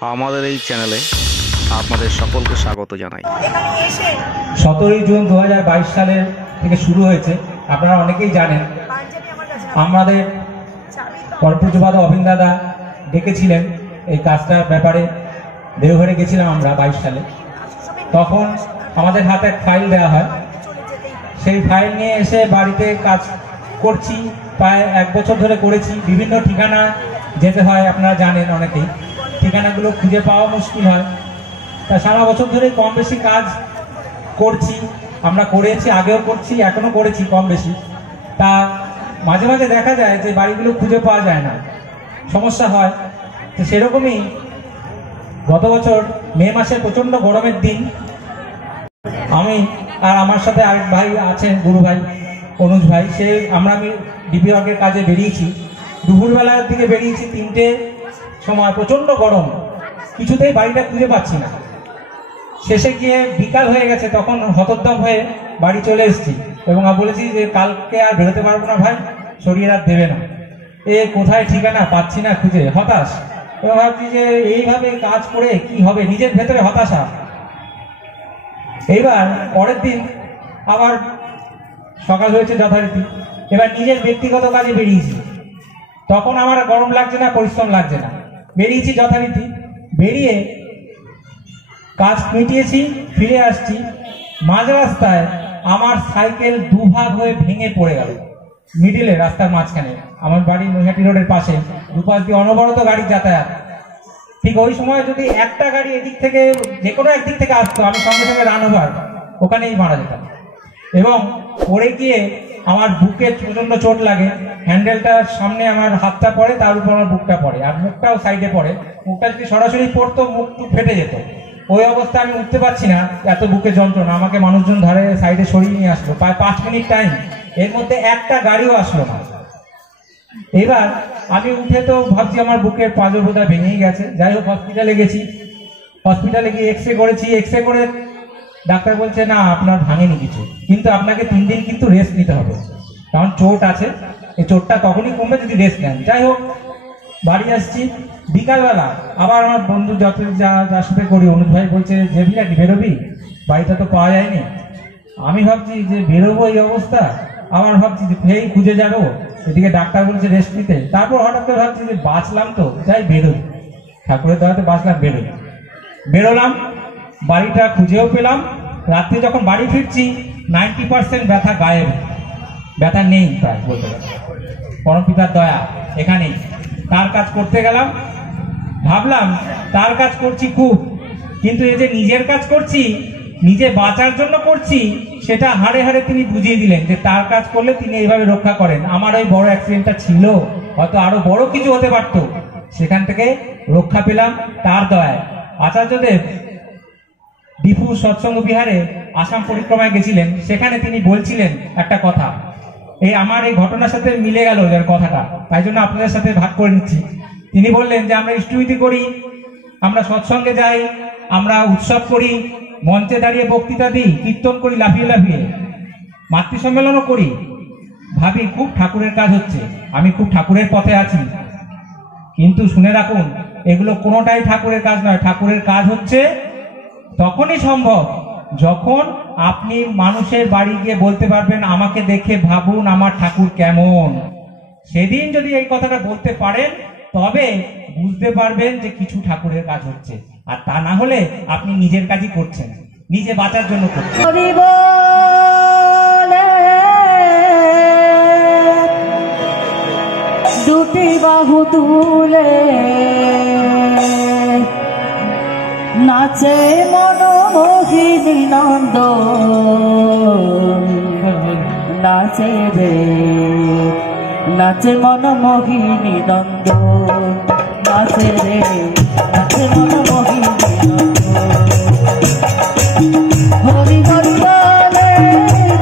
আমাদের এই চ্যানেলে আপনাদের সকলকে স্বাগত জানাই। 17 জুন 2022 সালের থেকে শুরু হয়েছে। আপনারা অনেকেই জানেন, আমাদের পরপূজ্যপাদ অভিন দাদা ডেকেছিলেন এই কাজটার ব্যাপারে। দেওঘরে গেছিলাম আমরা 22 সালে। তখন আমাদের হাতে এক ফাইল দেওয়া হয়, সেই ফাইল নিয়ে এসে বাড়িতে কাজ করছি। প্রায় 1 বছর ধরে করেছি। বিভিন্ন ঠিকানা যেতে হয়, আপনারা জানেন অনেকেই। ঠিকানাগুলো খুঁজে পাওয়া মুশকিল হয়। তা সারা বছর ধরে কম বেশি কাজ করছি, আমরা করেছি, আগেও করছি, এখনো করেছি কম বেশি। তা মাঝে মাঝে দেখা যায় যে বাড়িগুলো খুঁজে পাওয়া যায় না, সমস্যা হয়। তো সেরকমই গত বছর মে মাসে প্রচণ্ড গরমের দিন, আমি আর আমার সাথে আরেক ভাই আছেন, গুরু ভাই, অনুজ ভাই, আমি ডিপি ওয়ার্কের কাজে বেরিয়েছি। দুপুরবেলার দিকে বেরিয়েছি, 3টে সময়, প্রচণ্ড গরম, কিছুতেই বাড়িটা খুঁজে পাচ্ছি না। শেষে গিয়ে বিকাল হয়ে গেছে, তখন হতোদ্যম হয়ে বাড়ি চলে এসেছি এবং বলেছি যে কালকে আর বেরোতে পারবো না ভাই, শরীর আর দেবে না। কোথায় ঠিকানা পাচ্ছি না খুঁজে, হতাশ। এবং ভাবছি যে এইভাবে কাজ করে কি হবে, নিজের ভেতরে হতাশা। এইবার পরের দিন আবার সকাল হয়েছে যথারীতি, এবার নিজের ব্যক্তিগত কাজে বেরিয়েছি। তখন আমার গরম লাগছে না, পরিশ্রম লাগছে না, বেরিয়েছি যথারীতি। বেরিয়ে কাজ মিটিয়েছি, ফিরে আসছি। মাঝ রাস্তায় আমার সাইকেল দুভাগ হয়ে ভেঙে পড়ে গেল, মিডিলে, রাস্তার মাঝখানে। আমার বাড়ি নৈহাটি রোডের পাশে, দুপাশ দিয়ে অনবরত গাড়ি যাতায়াত। ঠিক ওই সময় যদি একটা গাড়ি এদিক থেকে, যে কোনো একদিক থেকে আসতো, আমি সঙ্গে সঙ্গে রান ওভার, ওখানেই মারা যেতাম। এবং পড়ে গিয়ে আমার বুকে প্রচন্ড চোট লাগে। হ্যান্ডেলটার সামনে আমার হাতটা পড়ে, তার উপর আমার বুকটা পড়ে, আর মুখটাও সাইডে পড়ে। মুখটা যদি সরাসরি পড়তো, মুখ ফেটে যেত। ওই অবস্থা, আমি উঠতে পারছি না, এত বুকে যন্ত্রণা। আমাকে মানুষজন ধারে সাইডে সরিয়ে নিয়ে আসলো, প্রায় 5 মিনিট টাইম। এর মধ্যে একটা গাড়িও আসলো না। এবার আমি উঠে তো ভাবছি আমার বুকের পাঁজর বোধহয় ভেঙেই গেছে। যাই হোক, হসপিটালে গেছি। হসপিটালে গিয়ে এক্সরে করেছি। এক্সরে করে ডাক্তার বলছে না, আপনার ভাঙেনি কিছু, কিন্তু আপনাকে 3 দিন কিন্তু রেস্ট নিতে হবে, কারণ চোট আছে। এই চোটটা তখনই কমবে যদি রেস্ট নেন। যাই হোক, বাড়ি আসছি। বিকালবেলা আবার আমার বন্ধু যার সাথে করি, অনুজ ভাই বলছে যে বিরাট বেরোবি, বাড়িটা তো পাওয়া যায়নি। আমি ভাবছি যে বেরোবো এই অবস্থা, আবার ভাবছি যে ফেই খুঁজে যাবো, এদিকে ডাক্তার বলছে রেস্ট নিতে। তারপর হঠাৎ করে ভাবছি যে বাঁচলাম তো, যাই বেরোই, ঠাকুরের দয়াতে বাঁচলাম, বেরোলাম। বাড়িটা খুঁজেও পেলাম। রাত্রে যখন বাড়ি ফিরছি, 90% ব্যথা গায়েব, ব্যথা নেই প্রায় বলতে গেলে। পরমপিতার দয়া এখানেই। তার কাজ করতে গেলাম, ভাবলাম তার কাজ করছি খুব, কিন্তু এই যে নিজের কাজ করছি, নিজে বাঁচার জন্য করছি, সেটা হাড়ে হাড়ে তিনি বুঝিয়ে দিলেন যে তার কাজ করলে তিনি এইভাবে রক্ষা করেন। আমার ওই বড় অ্যাক্সিডেন্টটা ছিল, হয়তো আরো বড় কিছু হতে পারতো, সেখান থেকে রক্ষা পেলাম তার দয়ায়। আচার্যদেব দীপু সৎসঙ্গ বিহারে আসাম পরিক্রমায় গেছিলেন, সেখানে তিনি বলছিলেন একটা কথা। আমার এই ঘটনার সাথে মিলে গেল যার কথাটা, তাই জন্য আপনাদের সাথে ভাগ করে নিচ্ছি। তিনি বললেন যে আমরা ইষ্টভীতি করি, আমরা সৎসঙ্গে যাই, আমরা উৎসব করি, মঞ্চে দাঁড়িয়ে বক্তৃতা দিই, কীর্তন করি লাফিয়ে লাফিয়ে, মাতৃ সম্মেলনও করি, ভাবি খুব ঠাকুরের কাজ হচ্ছে, আমি খুব ঠাকুরের পথে আছি। কিন্তু শুনে রাখুন, এগুলো কোনোটাই ঠাকুরের কাজ নয়। ঠাকুরের কাজ হচ্ছে তখনই সম্ভব যখন আপনি মানুষের বাড়ি গিয়ে বলতে পারবেন, আমাকে দেখে ভাবুন আমার ঠাকুর কেমন। সেদিন যদি এই কথাটা বলতে পারেন, তবে বুঝতে পারবেন যে কিছু ঠাকুরের কাজ হচ্ছে। আর তা না হলে আপনি নিজের কাজই করছেন, নিজে বাঁচার জন্য করছেন। দুটি বাহু তুলে নাচে মনোমোহিনী নন্দ, নাচে রে নাচে মনোমোহিনী নন্দ, নাচে রে নাচে মনোমোহিনী নন্দ। হরি হরি বলে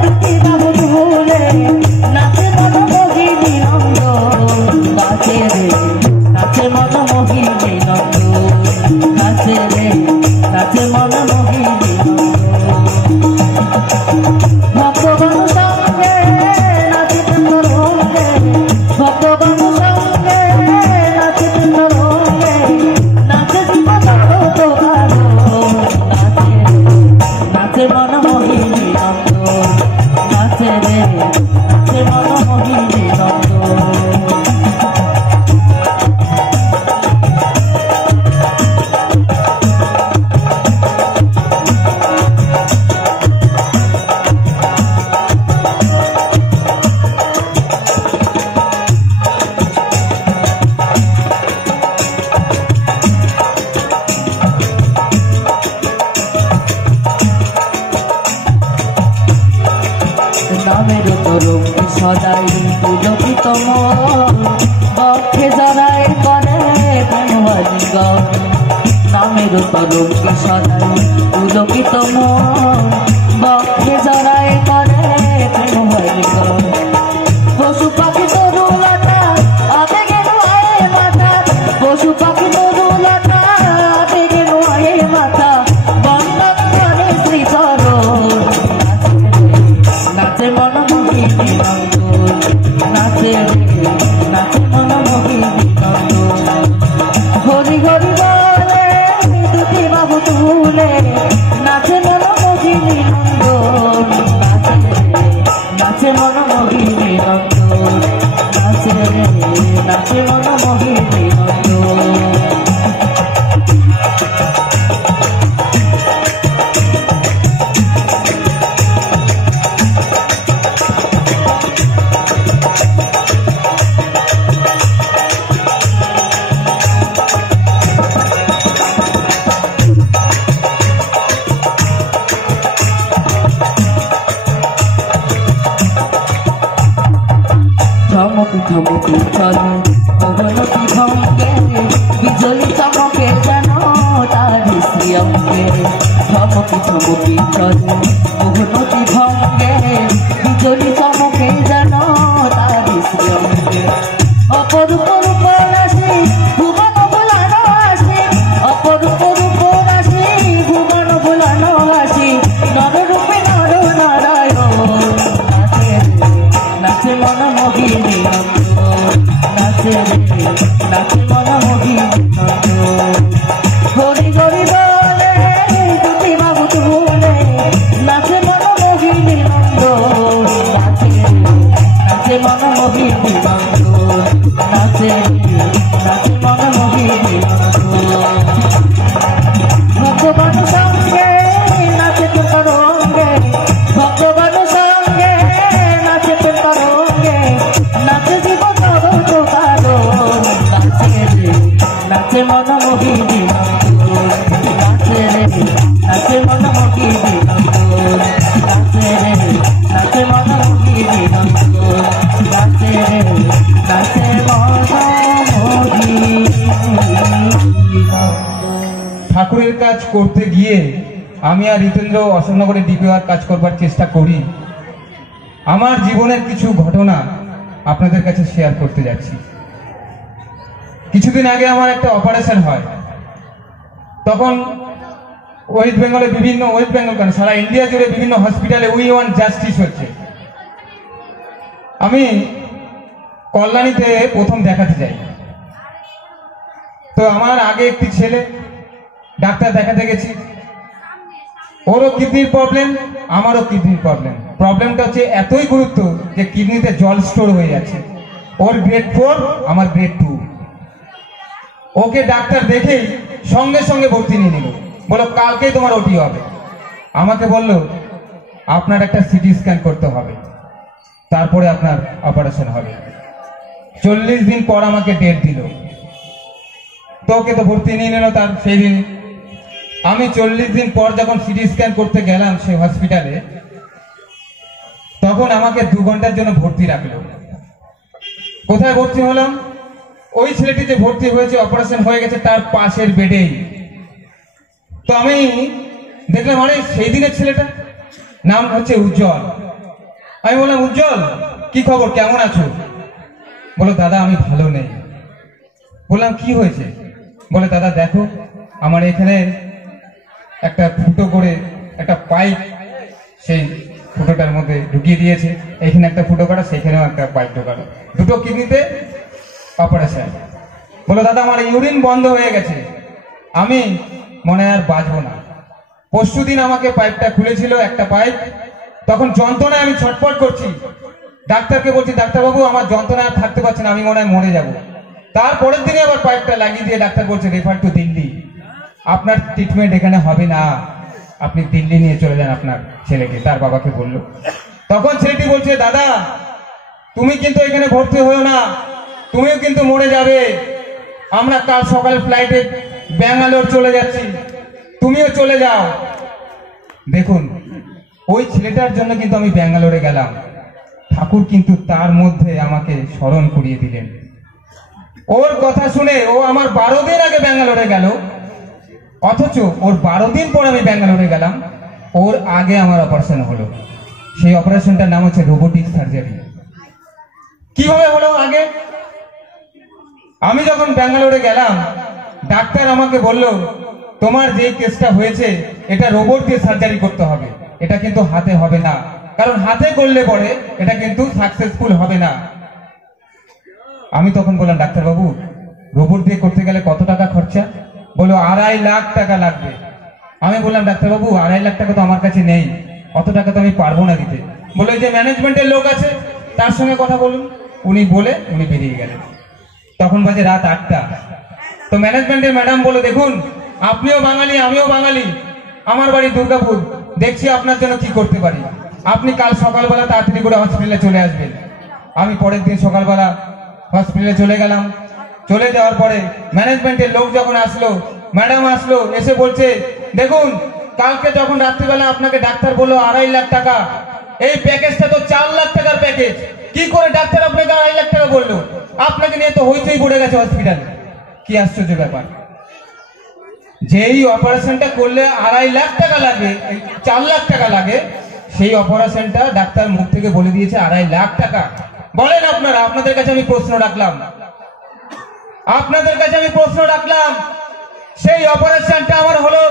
দুটি বাহু তুলে নাচে মনোমোহিনী নন্দ, নাচে রে নাচে মনোমোহিনী নন্দ, নাচে রে নাচে মনোমোহিনী ভগবান সঙ্গে নাচিতে তরঙ্গে, ভগবান সঙ্গে নাচিতে তরঙ্গে, নাচে জীবন গান নামের তরঙ্গে সদাই পুলকিত মন বক্ষে জড়ায় করে প্রেম গান পশু পাখি তরুলতা আবেগে নোয়ে মাথা পশু পাখি তরুলতা আবেগে নোয়ে মাথা বন্দন করে শ্রীচরণ নাচে মন মোহিনী নন্দন নাচে নাচে মন মোহিনী নন্দন হরি হরি বলে দুটি বাবু তুলে নাচে মন মোহিনী নন্দন নাচে মন মোহিনী নন্দন নাচে নাচে মন মোহিনী নন্দন চমকি চমকি চলে অবনতি ভঙ্গে বিজলি চমকে যেন তার শ্রিয়ঙ্গে চমকি চমকি চলে অবনতি ভঙ্গে বিজলি চমকে যেন তার শ্রিয়ঙ্গে অপরূপ রূপ রাশি ভুবন ভুলানো আসি অপরূপ রূপ রাশি ভুবন ভুলানো আসি নররূপে নর নারায়ণ নাচে মন মোহিনী নন্দন নাচে নাচে মন মোহিনী নন্দন হরি হরি বলে দুটি বাবু তুলে নাচে মন মোহিনী নন্দন নাচে নাচে মন মোহিনী নন্দন নাচে নাচে মন মোহিনী নন্দন ভগবান সঙ্গে নাচে তোমার রঙ্গে ভগবান সঙ্গে নাচে তোমার রঙ্গে নাচে জীব জগৎ কারণ নাচে মন মোহিনী নন্দন নাচে নাচে মন মোহিনী নন্দন নাচে নাচে মন মোহিনী নন্দন নাচে নাচে মন মোহিনী নন্দন। ঠাকুরের কাজ করতে গিয়ে আমি আর রিতেন্দ্র অশোকনগরে ডিপিআর কাজ করবার চেষ্টা করি। আমার জীবনের কিছু ঘটনা আপনাদের কাছে শেয়ার করতে যাচ্ছি। কিছুদিন আগে আমার একটা অপারেশন হয়, তখন ওয়েস্ট বেঙ্গলে বিভিন্ন ওয়েস্ট বেঙ্গল কেন সারা ইন্ডিয়া জুড়ে বিভিন্ন হসপিটালে উই ওয়ান্ট জাস্টিস হচ্ছে। আমি কল্যাণীতে প্রথম দেখাতে যাই, তো আমার আগে একটি ছেলে ডাক্তার দেখাতে গেছি, ওরও কিডনির প্রবলেম আমারও কিডনির প্রবলেম। প্রবলেমটা হচ্ছে এতই গুরুত্ব যে কিডনিতে জল স্টোর হয়ে যাচ্ছে। ওর গ্রেড 4 আমার গ্রেড 2। ওকে ডাক্তার দেখেই সঙ্গে সঙ্গে ভর্তি নিয়ে নিল, বলো কালকেই তোমার ওটি হবে। আমাকে বলল আপনার একটা সিটি স্ক্যান করতে হবে, তারপরে আপনার অপারেশন হবে। 40 দিন পর আমাকে ডেট দিল, তো ওকে তো ভর্তি নিয়ে নিল তার সেই দিন। আমি 40 দিন পর যখন সিটি স্ক্যান করতে গেলাম সেই হসপিটালে, তখন আমাকে 2 ঘন্টার জন্য ভর্তি রাখলো। কোথায় ভর্তি হলাম? ওই ছেলেটি যে ভর্তি হয়েছে অপারেশন হয়ে গেছে তার পাশের বেডেই। তো আমি দেখলাম আরে সেই দিনের ছেলেটা, নাম হচ্ছে উজ্জ্বল। আমি বললাম উজ্জ্বল কি খবর, কেমন আছো? বলো দাদা আমি ভালো নেই। বললাম কি হয়েছে? বলে দাদা দেখো আমার এখানে একটা ফুটো করে একটা পাইপ সেই ফুটোটার মধ্যে ঢুকিয়ে দিয়েছে, এখানে একটা ফুটো করা, সেখানেও একটা পাইপ ঢোকানো, দুটো কিডনিতে অপারেশন। বলো দাদা আমার ইউরিন বন্ধ হয়ে গেছে, আমি মনে হয় আর বাঁচবো না। পরশুদিন আমাকে পাইপটা খুলেছিল একটা পাইপ, তখন যন্ত্রণায় আমি ছটফট করছি, ডাক্তারকে বলছি ডাক্তারবাবু আমার যন্ত্রণা আর থাকতে পারছে না, আমি মনে হয় মরে যাব। তারপরের দিনে আবার পাইপটা লাগিয়ে দিয়ে ডাক্তার বলছে রেফার টু দিল্লি, আপনার ট্রিটমেন্ট এখানে হবে না, আপনি দিল্লি নিয়ে চলে যান আপনার ছেলেকে। তার বাবাকে বললো, তখন ছেলেটি বলছে দাদা তুমি কিন্তু এখানে ভর্তি হও না, তুমিও কিন্তু মরে যাবে, আমরা কাল সকাল ফ্লাইটে ব্যাঙ্গালোর চলে যাচ্ছি, তুমিও চলে যাও। দেখুন ওই ছেলেটার জন্য কিন্তু আমি ব্যাঙ্গালোরে গেলাম, ঠাকুর কিন্তু তার মধ্যে আমাকে স্মরণ করিয়ে দিলেন। ওর কথা শুনে ও আমার 12 দিন আগে ব্যাঙ্গালোরে গেল, অথচ ওর 12 দিন পর আমি ব্যাঙ্গালোরে গেলাম, ওর আগে আমার অপারেশন হলো। সেই অপারেশনটার নাম হচ্ছে রোবোটিক সার্জারি। কিভাবে হলো আগে? আমি যখন ব্যাঙ্গালোরে গেলাম, ডাক্তার আমাকে বলল, তোমার যে কেসটা হয়েছে এটা রোবট দিয়ে সার্জারি করতে হবে, এটা কিন্তু হাতে হবে না, কারণ হাতে করলে পরে এটা কিন্তু সাকসেসফুল হবে না। আমি তখন বললাম, ডাক্তারবাবু রোবট দিয়ে করতে গেলে কত টাকা খরচা? বললো 2.5 লাখ টাকা লাগবে। আমি বললাম, ডাক্তারবাবু 2.5 লাখ টাকা তো আমার কাছে নেই, অত টাকা তো আমি পারবো না দিতে। বললো, যে ম্যানেজমেন্টের লোক আছে তার সঙ্গে কথা বলুন। উনি বেরিয়ে গেলেন। তখন বাজে রাত 8টা। তো ম্যানেজমেন্টের ম্যাডাম বলে, দেখুন আপনিও বাঙালি আমিও বাঙালি, আমার বাড়ি দুর্গাপুর, দেখছি আপনার জন্য কি করতে পারি। আপনি কাল সকালবেলা তাড়াতাড়ি করে হসপিটালে চলে আসবেন। আমি পরের দিন সকালবেলা হসপিটালে চলে গেলাম। চলে যাওয়ার পরে ম্যানেজমেন্টের লোক যখন আসলো, ম্যাডাম আসলো, এসে বলছে, দেখুন কালকে যখন রাত্রিবেলা আপনাকে ডাক্তার বললো 2.5 লাখ টাকা, এই প্যাকেজটা তো 4 লাখ টাকার প্যাকেজ। কি করে ডাক্তার আপনাকে 2.5 লাখ টাকা বললো? আপনাকে নিয়ে তো হইচই পড়ে গেছে হসপিটালে। কি আশ্চর্য ব্যাপার! যেই অপারেশনটা করলে 2.5 লাখ টাকা লাগে, 4 লাখ টাকা লাগে, সেই অপারেশনটা ডাক্তার মুখ থেকে বলে দিয়েছে 2.5 লাখ টাকা। বলেন আপনারা, আপনাদের কাছে আমি প্রশ্ন রাখলাম, সেই অপারেশনটা আমার হলো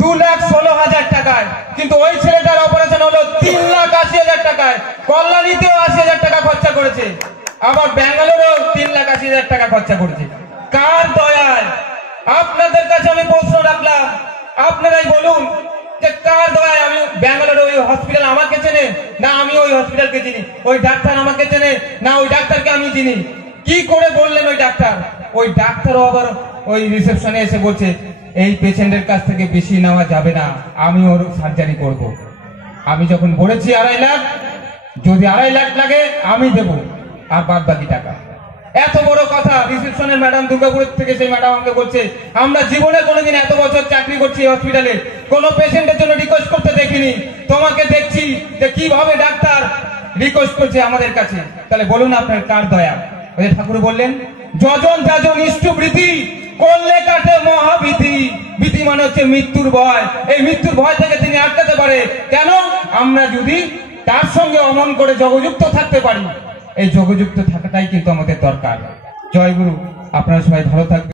2,16,000 টাকায়, কিন্তু ওই ছেলেটার অপারেশন হলো 3,80,000 টাকায়। কল্যাণীতেও 80,000 টাকা খরচা করেছে, আবার ব্যাঙ্গালোরেও 3,80,000 টাকা খরচা করেছে। কার দয়ায়? আপনাদের কাছে আমি প্রশ্ন রাখলাম, আপনারাই বলুন যে কার দয়ায় আমি ব্যাঙ্গালোরে ওই হসপিটাল আমাকে চেনে না আমি ওই হসপিটালকে চিনি, ওই ডাক্তার আমাকে চেনে না ওই ডাক্তারকে আমি চিনি। কি করে বললেন ওই ডাক্তারও আবার ওই রিসেপশনে এসে বলছে, এই পেশেন্টের কাছ থেকে বেশি নেওয়া যাবে না, আমি ওর সার্জারি করব। আমি যখন বলেছি 2.5 লাখ, যদি 2.5 লাখ লাগে আমি দেব, আর বাদ বাকি টাকা। এত বড় কথা! রিসেপশনের ম্যাডাম, দুর্গাপুরের থেকে সেই ম্যাডাম আমাকে বলছে, আমরা জীবনে কোনোদিন এত বছর চাকরি করছি হসপিটালে কোনো পেশেন্টের জন্য রিকোয়েস্ট করতে দেখিনি, তোমাকে দেখছি যে কিভাবে ডাক্তার রিকোয়েস্ট করছে আমাদের কাছে। তাহলে বলুন আপনার কার দয়া? ওই ঠাকুর বললেন, যজন যাজন ইষ্টবৃতি করলে কাটে মহাভীতি। ভীতি মানে হচ্ছে মৃত্যুর ভয়। এই মৃত্যুর ভয় থেকে তিনি আটকাতে পারে কেন? আমরা যদি তার সঙ্গে অমন করে যোগযুক্ত থাকতে পারি। এই যোগযুক্ত থাকাটাই কিন্তু আমাদের দরকার। জয় গুরু, আপনারা সবাই ভালো থাকবেন।